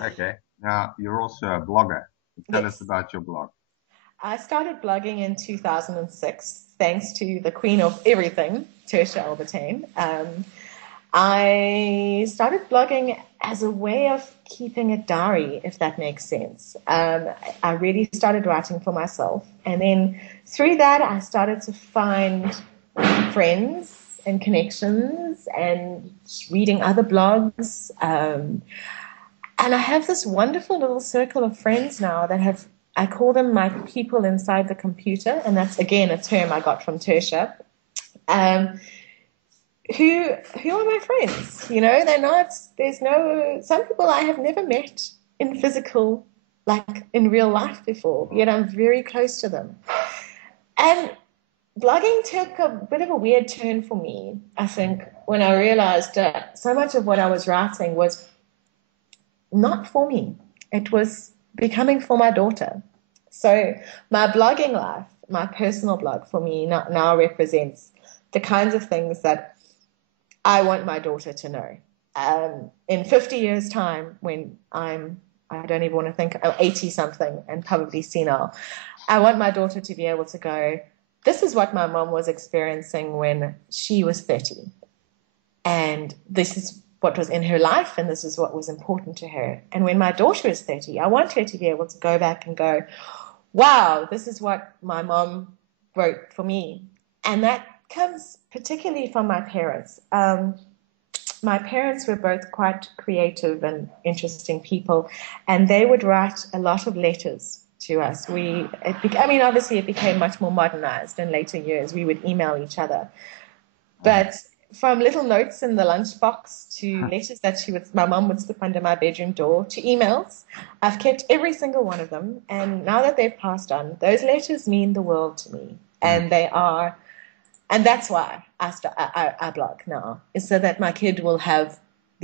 Okay. Now, you're also a blogger. Tell us Yes. about your blog. I started blogging in 2006, thanks to the queen of everything, Tertia Albertine. I started blogging as a way of keeping a diary, if that makes sense. I really started writing for myself. And then through that, I started to find friends and connections and reading other blogs. And I have this wonderful little circle of friends now that have, I call them my people inside the computer. And that's, again, a term I got from Tertia. Um, who are my friends? You know, they're not, there's no, some people I have never met in physical, like in real life before, yet I'm very close to them. And blogging took a bit of a weird turn for me, I think, when I realized that so much of what I was writing was not for me. It was becoming for my daughter. So my blogging life, my personal blog for me now represents the kinds of things that I want my daughter to know. In 50 years' time, when I don't even want to think, 80 something and probably senile, I want my daughter to be able to go, this is what my mom was experiencing when she was 30. And this is what was in her life, and this is what was important to her. And when my daughter is 30, I want her to be able to go back and go, wow, this is what my mom wrote for me. And that comes particularly from my parents. My parents were both quite creative and interesting people, and they would write a lot of letters to us. Obviously it became much more modernized in later years. We would email each other. But from little notes in the lunchbox to letters that my mom would slip under my bedroom door to emails, I've kept every single one of them. And now that they've passed on, those letters mean the world to me. And and that's why I blog now, is so that my kid will have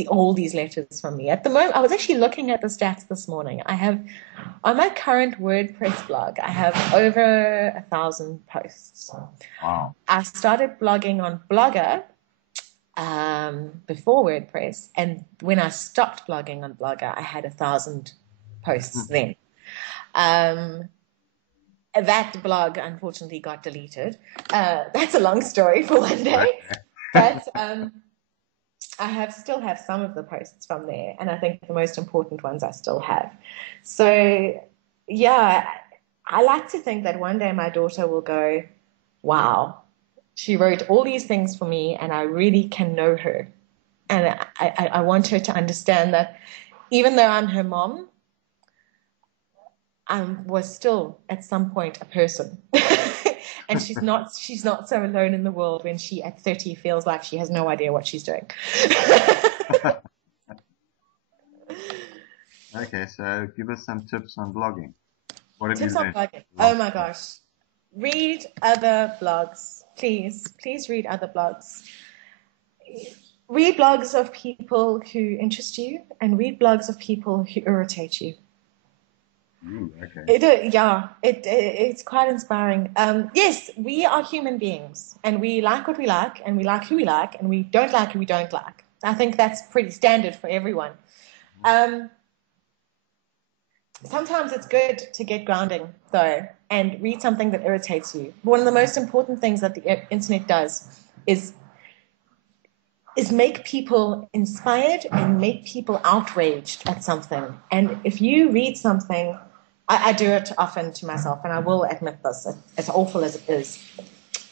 all these letters from me. At the moment, I was actually looking at the stats this morning. I have, on my current WordPress blog, I have over 1,000 posts. Wow. I started blogging on Blogger before WordPress, and when I stopped blogging on Blogger, I had 1,000 posts then. That blog unfortunately got deleted. That's a long story for one day, but still have some of the posts from there, and I think the most important ones I still have. So yeah, I like to think that one day my daughter will go, wow, she wrote all these things for me, and I really can know her. And I want her to understand that even though I'm her mom, I was still at some point a person. And she's not so alone in the world when she at 30 feels like she has no idea what she's doing. Okay, so give us some tips on blogging. What have you Tips on learned? blogging. Oh my gosh. Read other blogs. Please read other blogs. Read blogs of people who interest you, and read blogs of people who irritate you. Ooh, okay. It's quite inspiring. Yes, we are human beings, and we like what we like, and we like who we like, and we don't like who we don't like. I think that's pretty standard for everyone. Sometimes it's good to get grounding, though, and read something that irritates you. One of the most important things that the internet does is make people inspired and make people outraged at something. And if you read something, I do it often to myself, and I will admit this, as awful as it is.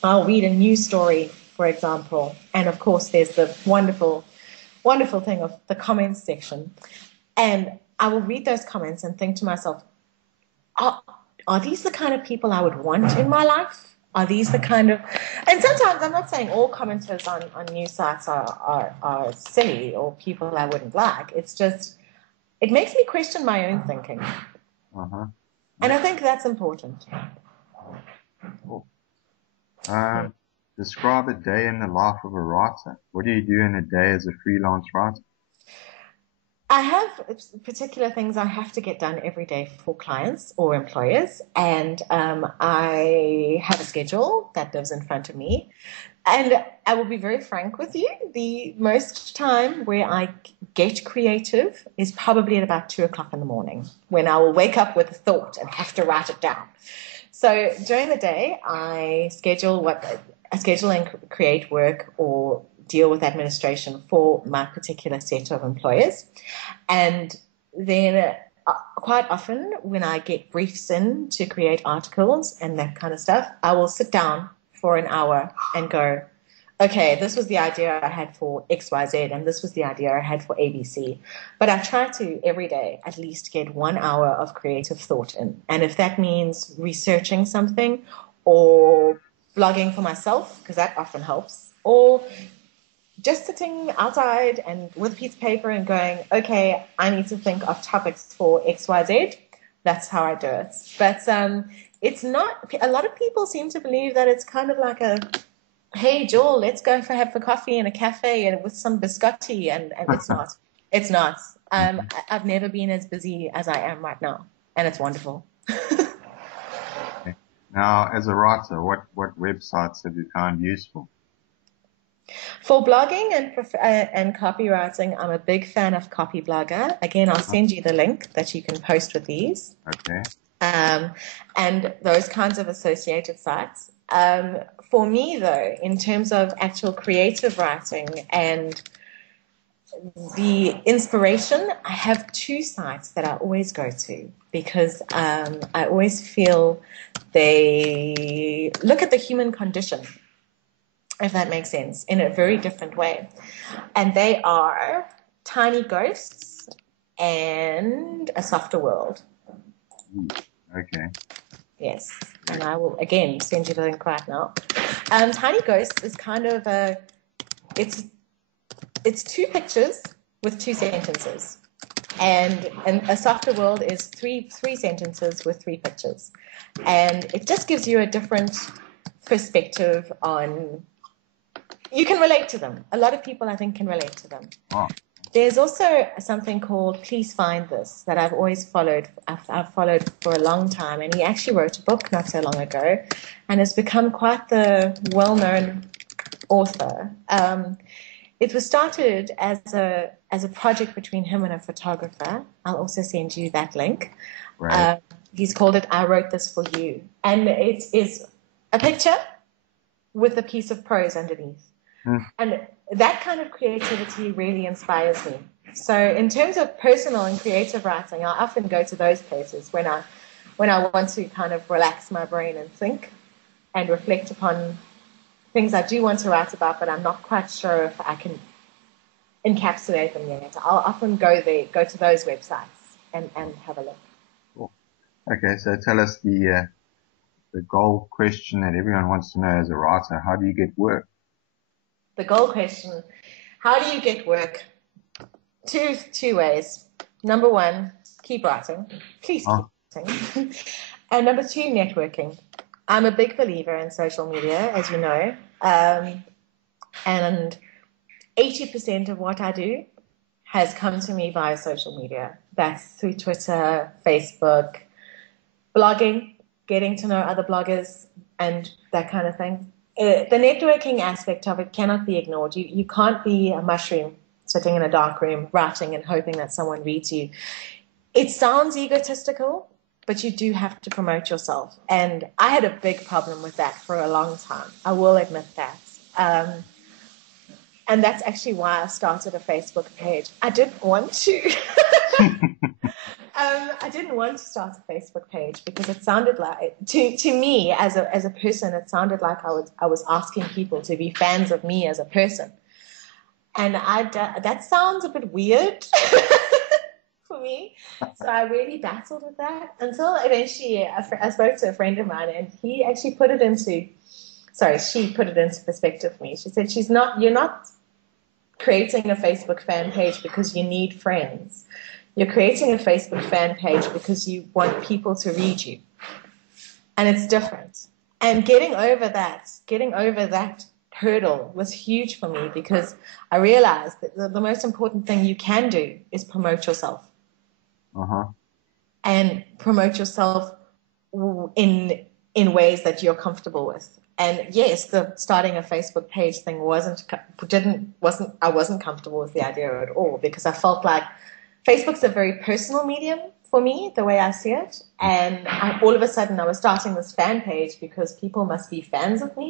I'll read a news story, for example, and of course there's the wonderful, wonderful thing of the comments section. And I will read those comments and think to myself, are these the kind of people I would want in my life? Are these the kind of... And sometimes, I'm not saying all commenters on news sites are silly or people I wouldn't like. It's just, it makes me question my own thinking. Uh-huh. And I think that's important. Cool. Describe a day in the life of a writer. What do you do in a day as a freelance writer? I have particular things I have to get done every day for clients or employers, and I have a schedule that lives in front of me. And I will be very frank with you. The most time where I get creative is probably at about 2 o'clock in the morning, when I will wake up with a thought and have to write it down. So during the day, I schedule and create work or deal with administration for my particular set of employers. And then quite often when I get briefs in to create articles and that kind of stuff, I will sit down for an hour and go, okay, this was the idea I had for XYZ and this was the idea I had for ABC. But I try to every day at least get 1 hour of creative thought in. And if that means researching something or blogging for myself, because that often helps, or just sitting outside and with a piece of paper and going, okay, I need to think of topics for XYZ. That's how I do it. But it's not, a lot of people seem to believe that it's kind of like a, hey, Joel, let's go have a coffee in a cafe and with some biscotti. And it's not. It's not. I've never been as busy as I am right now. And it's wonderful. Okay. Now, as a writer, what websites have you found useful? For blogging and copywriting, I'm a big fan of Copyblogger. Again, I'll send you the link that you can post with these. Okay. And those kinds of associated sites. For me, though, in terms of actual creative writing and the inspiration, I have 2 sites that I always go to because I always feel they look at the human condition, if that makes sense, in a very different way. And they are Tiny Ghosts and A Softer World. Okay. Yes. And I will, again, send you the link right now. Tiny Ghosts is kind of it's 2 pictures with 2 sentences. And A Softer World is three sentences with 3 pictures. And it just gives you a different perspective on, you can relate to them. A lot of people, I think, can relate to them. Wow. There's also something called Please Find This that I've always followed. I've followed for a long time. And he actually wrote a book not so long ago and has become quite the well-known author. It was started as a project between him and a photographer. I'll also send you that link. Right. He's called it I Wrote This For You. And it is a picture with a piece of prose underneath. And that kind of creativity really inspires me. So in terms of personal and creative writing, I often go to those places when I want to kind of relax my brain and think and reflect upon things I do want to write about, but I'm not quite sure if I can encapsulate them yet. I'll often go to those websites and have a look. Cool. Okay, so tell us the goal question that everyone wants to know as a writer. How do you get work? The goal question, how do you get work? Two ways. Number 1, keep writing. Please keep writing. And number 2, networking. I'm a big believer in social media, as you know. And 80% of what I do has come to me via social media. That's through Twitter, Facebook, blogging, getting to know other bloggers, and that kind of thing. The networking aspect of it cannot be ignored. You can't be a mushroom sitting in a dark room writing and hoping that someone reads you. It sounds egotistical, but you do have to promote yourself. And I had a big problem with that for a long time. I will admit that. And that's actually why I started a Facebook page. I didn't want to. I didn't want to start a Facebook page because it sounded like, to me as a person, it sounded like I was asking people to be fans of me as a person. And that sounds a bit weird for me. So I really battled with that until eventually I spoke to a friend of mine and he actually she put it into perspective for me. She said, you're not creating a Facebook fan page because you need friends. You're creating a Facebook fan page because you want people to read you. And it's different. And getting over that hurdle was huge for me because I realized that the most important thing you can do is promote yourself. Uh-huh. And promote yourself in ways that you're comfortable with. And yes, the starting a Facebook page thing I wasn't comfortable with the idea at all, because I felt like Facebook's a very personal medium for me, the way I see it. And all of a sudden I was starting this fan page because people must be fans of me.